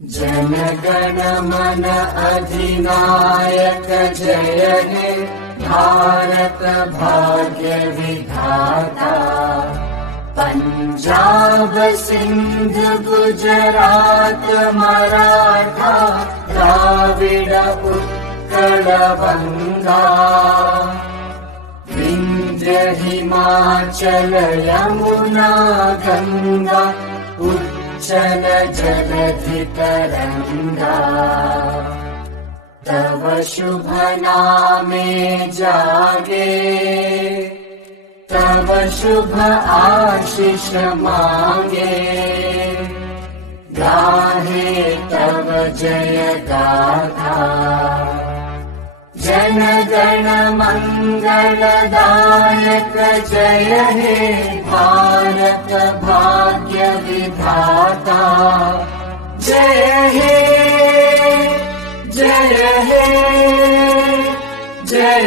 जन गण मन अधिनायक जय हे भारत भाग्य विधाता। पंजाब सिंध गुजरात मराठा द्राविड उत्कल बंगा। विंध्य हिमाचल यमुना गंगा उच्चल जलधि तरंगा। तव शुभ नामे जागे तव शुभ आशीष मांगे। गाहे तव जय गाथा जन गण मंगल दायक जय हे भारत भाग्य विधाता। जय हे जय हे जय